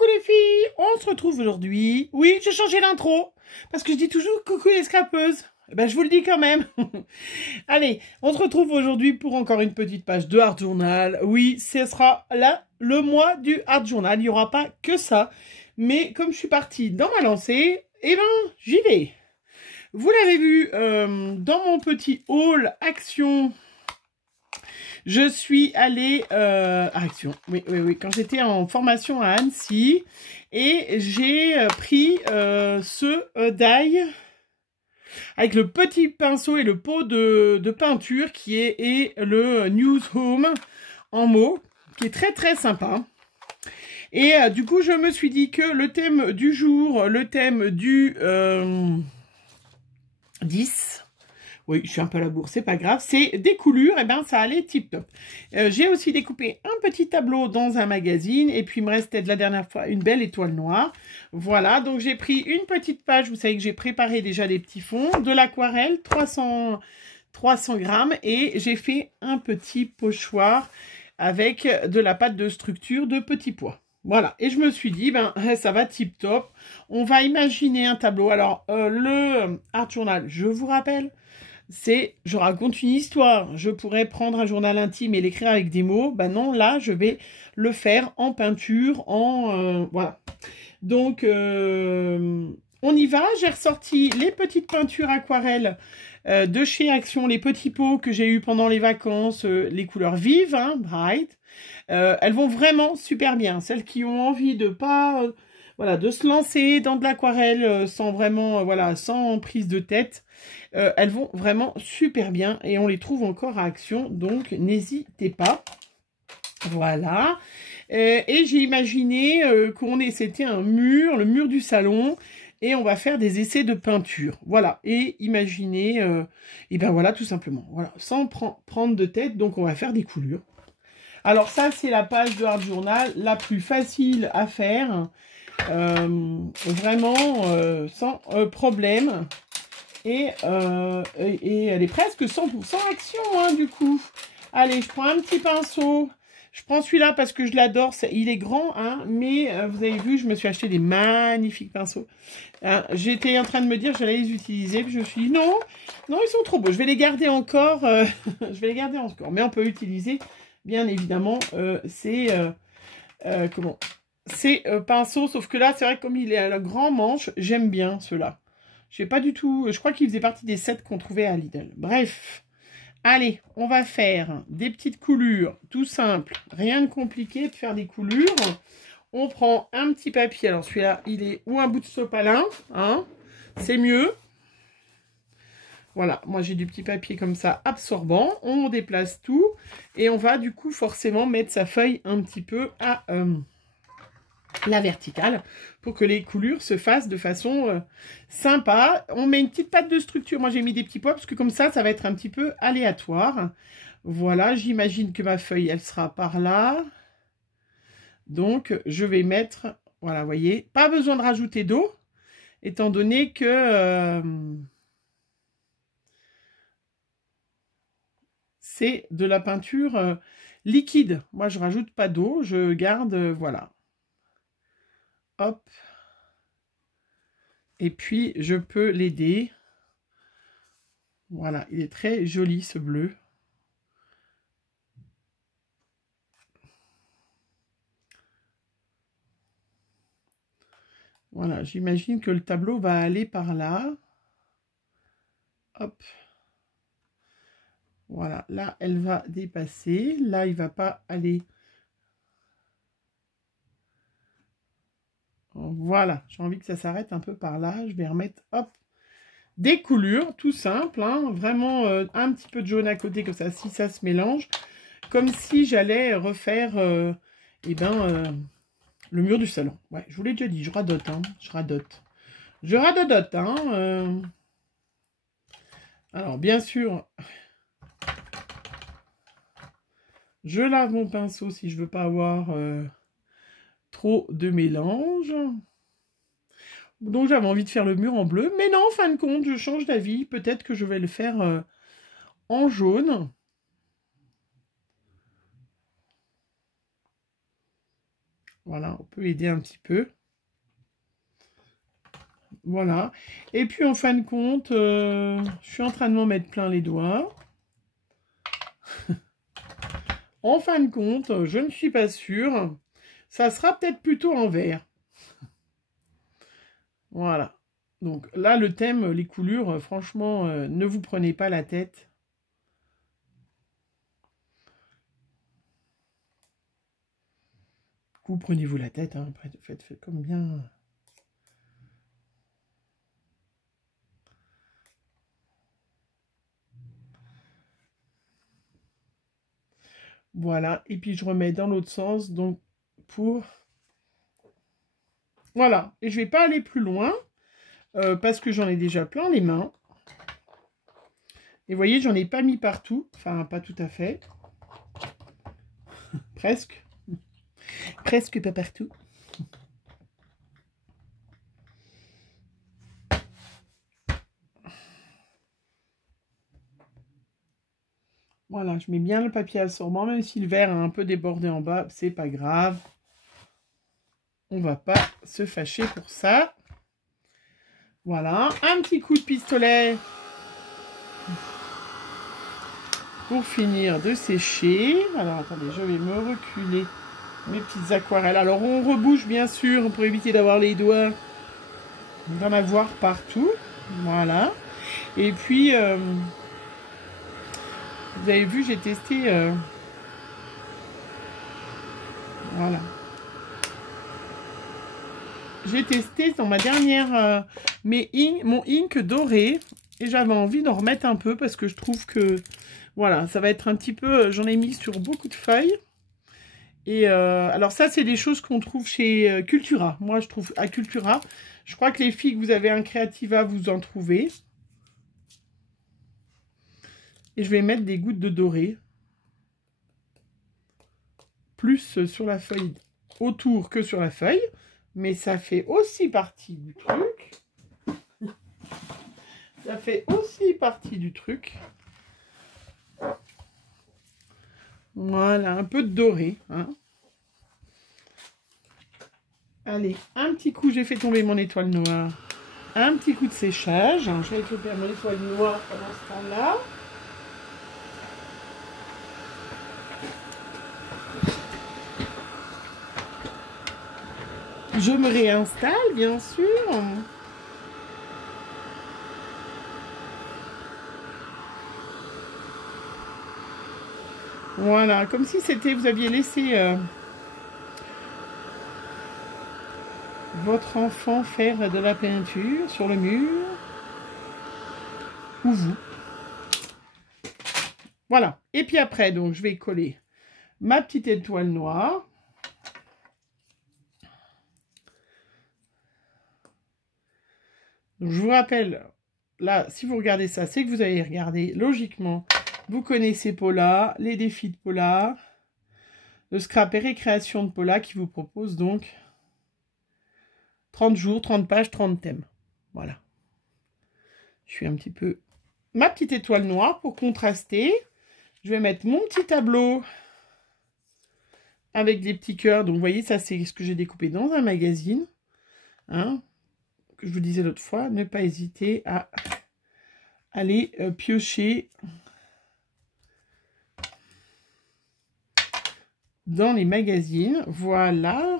Coucou les filles, on se retrouve aujourd'hui. Oui, j'ai changé l'intro, parce que je dis toujours coucou les scrapeuses. Eh ben, je vous le dis quand même. Allez, on se retrouve aujourd'hui pour encore une petite page de Art Journal. Oui, ce sera là le mois du Art Journal. Il n'y aura pas que ça. Mais comme je suis partie dans ma lancée, eh ben, j'y vais. Vous l'avez vu dans mon petit haul Action. Je suis allée à Action, oui, quand j'étais en formation à Annecy, et j'ai pris ce die avec le petit pinceau et le pot de peinture qui est le News Home en mauve, qui est très très sympa. Et du coup, je me suis dit que le thème du jour, le thème du 10... Oui, je suis un peu à la bourre, c'est pas grave. C'est des coulures, et ben ça allait tip top. J'ai aussi découpé un petit tableau dans un magazine. Et puis il me restait de la dernière fois une belle étoile noire. Voilà, donc j'ai pris une petite page. Vous savez que j'ai préparé déjà des petits fonds, de l'aquarelle, 300 grammes. Et j'ai fait un petit pochoir avec de la pâte de structure de petits pois. Voilà, et je me suis dit, ben ça va tip top. On va imaginer un tableau. Alors, le Art Journal, je vous rappelle, je raconte une histoire. Je pourrais prendre un journal intime et l'écrire avec des mots. Ben non, là, je vais le faire en peinture, voilà. Donc, on y va. J'ai ressorti les petites peintures aquarelles de chez Action, les petits pots que j'ai eu pendant les vacances, les couleurs vives, hein, bright. Elles vont vraiment super bien. Celles qui ont envie de pas... voilà, de se lancer dans de l'aquarelle sans vraiment, voilà, sans prise de tête. Elles vont vraiment super bien et on les trouve encore à Action, donc n'hésitez pas. Voilà. Et j'ai imaginé c'était un mur, le mur du salon, et on va faire des essais de peinture. Voilà. Et imaginez, et ben voilà, tout simplement. Voilà, sans prendre de tête, donc on va faire des coulures. Alors ça, c'est la page de Art Journal la plus facile à faire. Vraiment sans problème. Et elle est presque 100% Action, hein, du coup. Allez, je prends un petit pinceau. Je prends celui-là parce que je l'adore. Il est grand, hein, mais vous avez vu, je me suis acheté des magnifiques pinceaux. Hein, j'étais en train de me dire que j'allais les utiliser. Puis je me suis dit, non, ils sont trop beaux. Je vais les garder encore. Je vais les garder encore. Mais on peut utiliser, bien évidemment, ces pinceaux. Sauf que là, c'est vrai que comme il est à la grand manche, j'aime bien ceux-là. Je pas du tout... Je crois qu'il faisait partie des 7 qu'on trouvait à Lidl. Bref. Allez, on va faire des petites coulures. Tout simple. Rien de compliqué de faire des coulures. On prend un petit papier. Alors celui-là, il est... ou un bout de sopalin. Hein, c'est mieux. Voilà. Moi, j'ai du petit papier comme ça, absorbant. On déplace tout. Et on va, du coup, forcément mettre sa feuille un petit peu à... la verticale pour que les coulures se fassent de façon sympa. On met une petite pâte de structure. Moi, j'ai mis des petits pois parce que comme ça va être un petit peu aléatoire. Voilà, j'imagine que ma feuille, elle sera par là. Donc, je vais mettre... Voilà, vous voyez, pas besoin de rajouter d'eau, étant donné que c'est de la peinture liquide. Moi, je rajoute pas d'eau, je garde... voilà. Hop. Et puis, je peux l'aider. Voilà, il est très joli ce bleu. Voilà, j'imagine que le tableau va aller par là. Hop. Voilà, là, elle va dépasser. Là, il ne va pas aller... Voilà, j'ai envie que ça s'arrête un peu par là. Je vais remettre, hop, des coulures, tout simple, hein, vraiment un petit peu de jaune à côté, comme ça, si ça se mélange. Comme si j'allais refaire, le mur du salon. Ouais, je vous l'ai déjà dit, je radote, hein, je radote. Je radote, hein. Alors, bien sûr, je lave mon pinceau si je veux pas avoir... trop de mélange. Donc j'avais envie de faire le mur en bleu. Mais non, en fin de compte, je change d'avis. Peut-être que je vais le faire en jaune. Voilà, on peut aider un petit peu. Voilà. Et puis, en fin de compte, je suis en train de m'en mettre plein les doigts. En fin de compte, je ne suis pas sûre. Ça sera peut-être plutôt en vert. Voilà. Donc là, le thème, les coulures, franchement, ne vous prenez pas la tête. Vous prenez-vous la tête, hein, après, faites comme bien. Voilà. Et puis je remets dans l'autre sens, donc pour... Voilà. Et je vais pas aller plus loin, parce que j'en ai déjà plein les mains. Et vous voyez, j'en ai pas mis partout. Enfin, pas tout à fait. Presque. Presque pas partout. Voilà, je mets bien le papier absorbant, même si le verre a un peu débordé en bas, c'est pas grave. On va pas se fâcher pour ça. Voilà, un petit coup de pistolet pour finir de sécher. Alors, attendez, je vais me reculer mes petites aquarelles. Alors, on rebouche, bien sûr, pour éviter d'avoir les doigts, d'en avoir partout. Voilà. Et puis, vous avez vu, j'ai testé... voilà. J'ai testé dans ma dernière... mon ink doré. Et j'avais envie d'en remettre un peu parce que je trouve que... Voilà, ça va être un petit peu... J'en ai mis sur beaucoup de feuilles. Et alors ça, c'est des choses qu'on trouve chez Cultura. Moi, je trouve à Cultura. Je crois que les filles que vous avez un Creativa, vous en trouvez. Et je vais mettre des gouttes de doré. Plus sur la feuille, autour que sur la feuille. Mais ça fait aussi partie du truc. Ça fait aussi partie du truc. Voilà, un peu de doré. Hein. Allez, un petit coup, j'ai fait tomber mon étoile noire. Un petit coup de séchage. Je vais récupérer mon étoile noire pendant ce temps-là. Je me réinstalle, bien sûr. Voilà, comme si c'était, vous aviez laissé votre enfant faire de la peinture sur le mur. Ou vous. Voilà. Et puis après, donc, je vais coller ma petite étoile noire. Donc, je vous rappelle, là, si vous regardez ça, c'est que vous avez regardé logiquement. Vous connaissez Paula, les défis de Paula, le scrap et récréation de Paula qui vous propose donc 30 jours, 30 pages, 30 thèmes. Voilà. Je suis un petit peu... Ma petite étoile noire pour contraster. Je vais mettre mon petit tableau avec des petits cœurs. Donc, vous voyez, ça, c'est ce que j'ai découpé dans un magazine. Hein, que je vous disais l'autre fois. Ne pas hésiter à aller piocher dans les magazines. Voilà.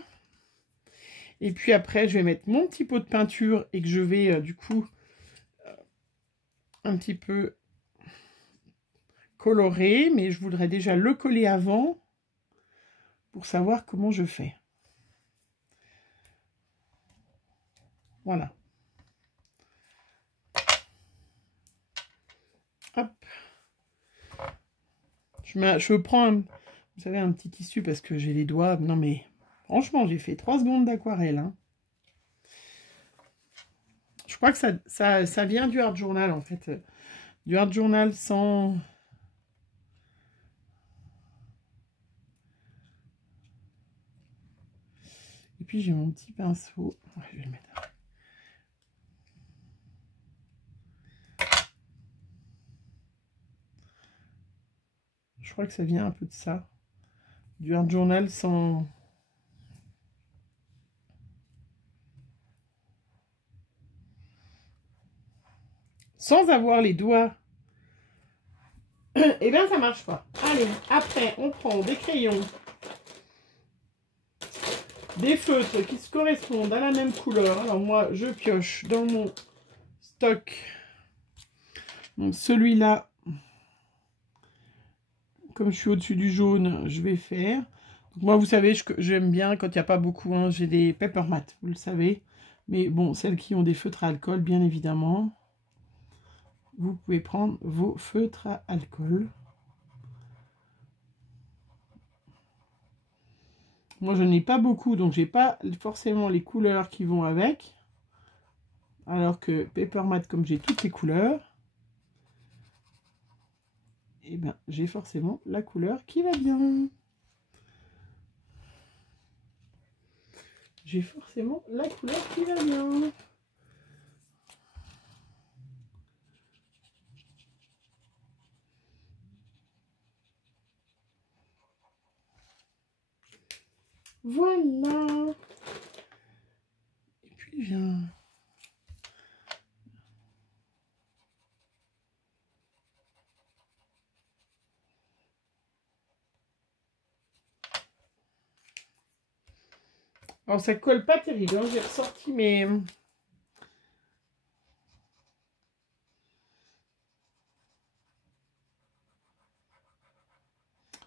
Et puis après, je vais mettre mon petit pot de peinture et que je vais, du coup, un petit peu colorer. Mais je voudrais déjà le coller avant pour savoir comment je fais. Voilà. Hop. Je prends, vous savez, un petit tissu parce que j'ai les doigts. Non mais, franchement, j'ai fait 3 secondes d'aquarelle. Hein. Je crois que ça vient du Art Journal, en fait. Du Art Journal sans... Et puis, j'ai mon petit pinceau. Ouais, je vais le mettre. Je crois que ça vient un peu de ça. Du Art Journal sans... sans avoir les doigts, eh bien ça marche pas. Allez, après on prend des crayons, des feutres qui se correspondent à la même couleur. Alors moi je pioche dans mon stock. Donc celui-là, comme je suis au-dessus du jaune, je vais faire. Donc moi vous savez, j'aime bien quand il n'y a pas beaucoup, hein, j'ai des Paper Mat, vous le savez. Mais bon, celles qui ont des feutres à alcool, bien évidemment. Vous pouvez prendre vos feutres à alcool. Moi, je n'ai pas beaucoup, donc j'ai pas forcément les couleurs qui vont avec. Alors que Paper Mat, comme j'ai toutes les couleurs, et ben j'ai forcément la couleur qui va bien. J'ai forcément la couleur qui va bien. Voilà. Et puis viens. Alors ça colle pas terrible, hein. J'ai ressorti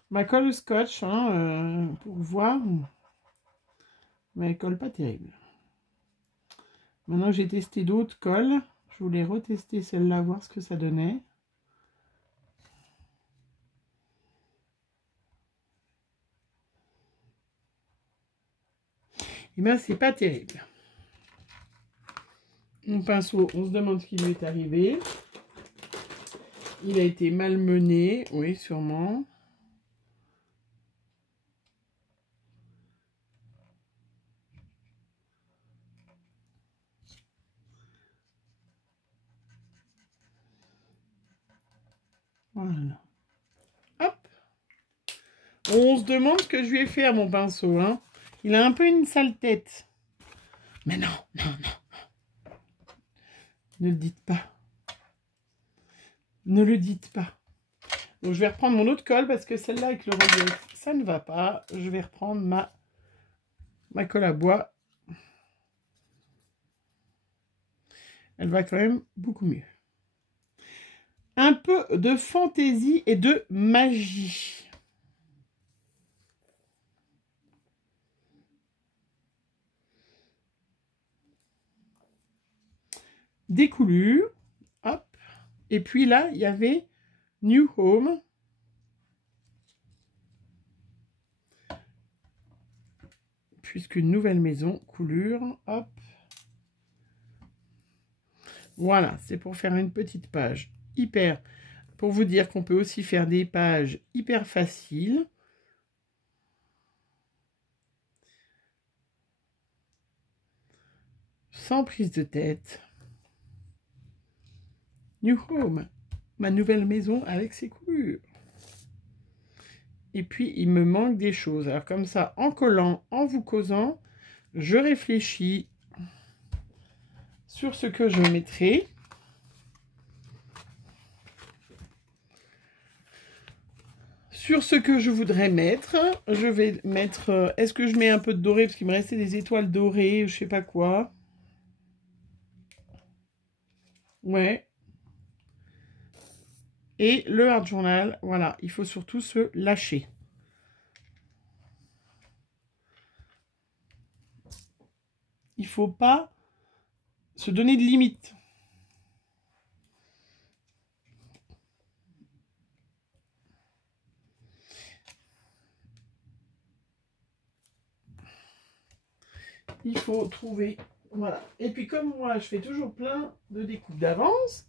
ma colle au scotch, hein, pour voir. Mais elle colle pas terrible. Maintenant j'ai testé d'autres colles. Je voulais retester celle-là, voir ce que ça donnait. Et bien c'est pas terrible. Mon pinceau, on se demande ce qui lui est arrivé. Il a été malmené, oui sûrement. Voilà. Hop. On se demande ce que je lui ai fait à mon pinceau, hein. Il a un peu une sale tête. Mais non, non, non. Ne le dites pas. Ne le dites pas. Donc je vais reprendre mon autre colle parce que celle-là avec le relief, ça ne va pas. Je vais reprendre ma colle à bois. Elle va quand même beaucoup mieux. Un peu de fantaisie et de magie. Des coulures. Hop. Et puis là, il y avait New Home. Puisqu'une nouvelle maison, coulure. Hop. Voilà, c'est pour faire une petite page hyper. Pour vous dire qu'on peut aussi faire des pages hyper faciles. Sans prise de tête. New Home, ma nouvelle maison avec ses couleurs. Et puis, il me manque des choses. Alors comme ça, en collant, en vous causant, je réfléchis sur ce que je mettrai. Sur ce que je voudrais mettre. Je vais mettre... Est-ce que je mets un peu de doré? Parce qu'il me restait des étoiles dorées, je sais pas quoi. Ouais. Et le Art Journal, voilà, il faut surtout se lâcher. Il ne faut pas se donner de limites. Il faut trouver, voilà. Et puis comme moi, je fais toujours plein de découpes d'avance,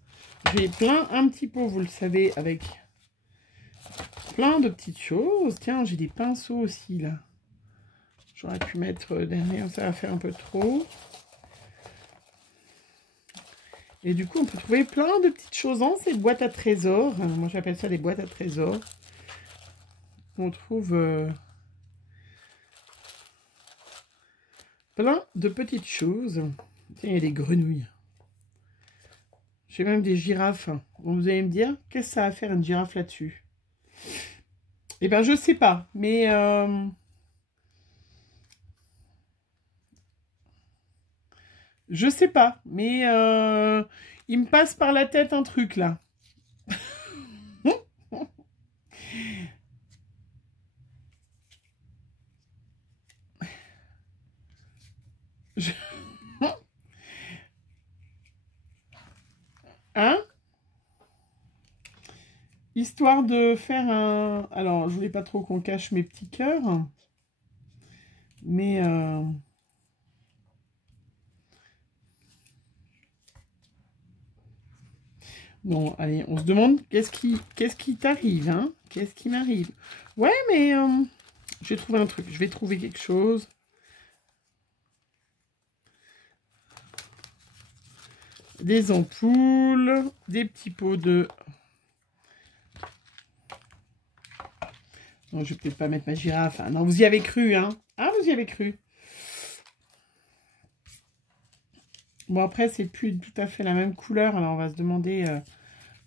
j'ai plein un petit pot, vous le savez, avec plein de petites choses. Tiens, j'ai des pinceaux aussi, là. J'aurais pu mettre derrière, ça va faire un peu trop. Et du coup, on peut trouver plein de petites choses dans ces boîtes à trésors. Moi, j'appelle ça des boîtes à trésors. On trouve plein de petites choses. Tiens, il y a des grenouilles. J'ai même des girafes. Vous allez me dire, qu'est-ce que ça va faire une girafe là-dessus? Eh bien, je sais pas, mais... je sais pas, mais il me passe par la tête un truc, là. Je- Hein? Histoire de faire un... Alors, je voulais pas trop qu'on cache mes petits cœurs, mais... Bon, allez, on se demande qu'est-ce qui t'arrive, hein? Qu'est-ce qui m'arrive? Ouais, mais je vais trouver un truc. Je vais trouver quelque chose. Des ampoules, des petits pots de... Non, je vais peut-être pas mettre ma girafe. Ah, non, vous y avez cru, hein? Ah, vous y avez cru. Bon, après, c'est plus tout à fait la même couleur. Alors, on va se demander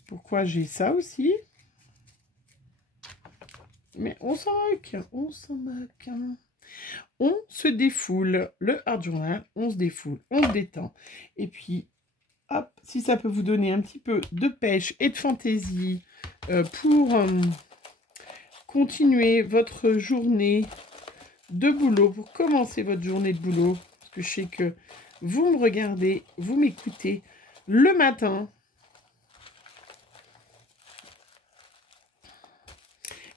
pourquoi j'ai ça aussi. Mais on s'en moque. On s'en moque. On se défoule. Le Art Journal, on se défoule. On se détend. Et puis, hop, si ça peut vous donner un petit peu de pêche et de fantaisie pour continuer votre journée de boulot, pour commencer votre journée de boulot, parce que je sais que vous me regardez, vous m'écoutez le matin,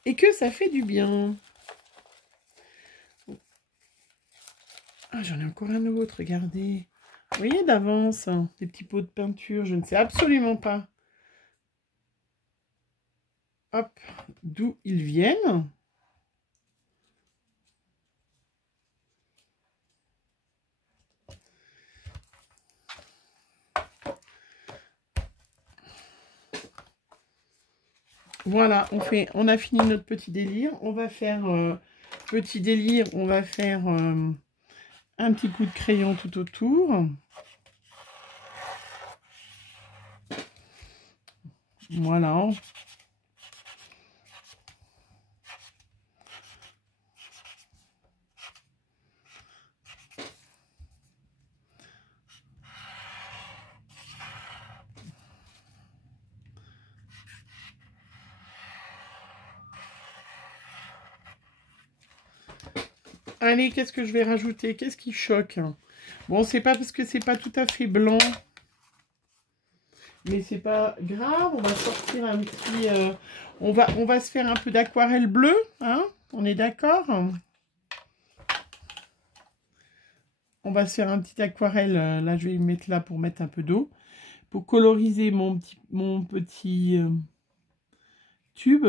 et que ça fait du bien. Ah, j'en ai encore un autre, regardez. Vous voyez d'avance, hein, des petits pots de peinture, je ne sais absolument pas. Hop, d'où ils viennent. Voilà, on a fini notre petit délire. On va faire petit délire, on va faire un petit coup de crayon tout autour. Voilà. Allez, qu'est-ce que je vais rajouter? Qu'est-ce qui choque? Bon, c'est pas parce que c'est pas tout à fait blanc. Mais c'est pas grave, on va sortir un petit... on va se faire un peu d'aquarelle bleue, hein? On est d'accord? On va se faire un petit aquarelle. Là, je vais le mettre là pour mettre un peu d'eau. Pour coloriser mon petit tube.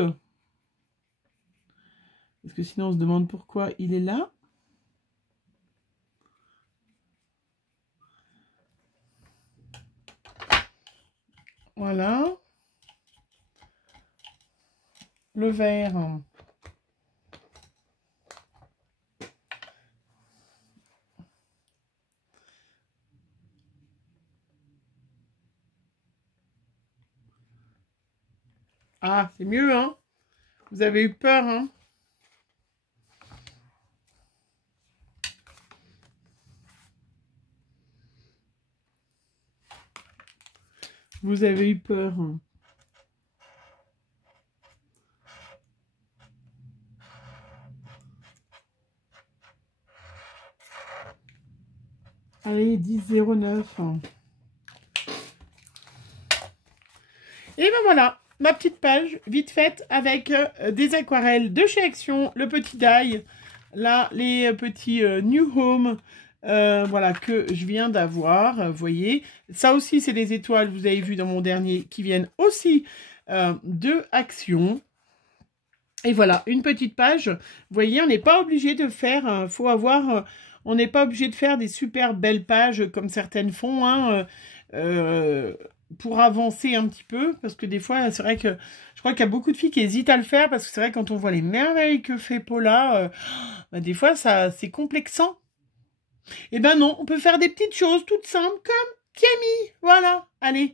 Parce que sinon, on se demande pourquoi il est là. Voilà. Le vert. Ah, c'est mieux, hein? Vous avez eu peur, hein? Vous avez eu peur. Hein. Allez, 10,09. Et ben voilà, ma petite page vite faite avec des aquarelles de chez Action, le petit die, là les petits New Home, voilà, que je viens d'avoir, vous voyez. Ça aussi, c'est des étoiles, vous avez vu dans mon dernier, qui viennent aussi de Action. Et voilà, une petite page. Vous voyez, on n'est pas obligé de faire, faut avoir, on n'est pas obligé de faire des super belles pages comme certaines font, hein, pour avancer un petit peu, parce que des fois, c'est vrai que je crois qu'il y a beaucoup de filles qui hésitent à le faire, parce que c'est vrai quand on voit les merveilles que fait Paula, bah, des fois, ça c'est complexant. Et ben non, on peut faire des petites choses toutes simples, comme Camille, voilà, allez.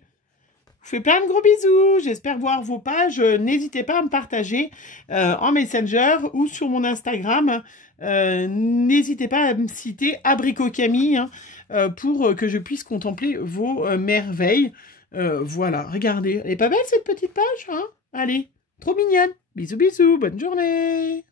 fais plein de gros bisous. J'espère voir vos pages. N'hésitez pas à me partager en Messenger ou sur mon Instagram. N'hésitez pas à me citer Abricot Camille hein, pour que je puisse contempler vos merveilles. Voilà, regardez. Elle est pas belle cette petite page hein? Allez, trop mignonne. Bisous, bisous. Bonne journée.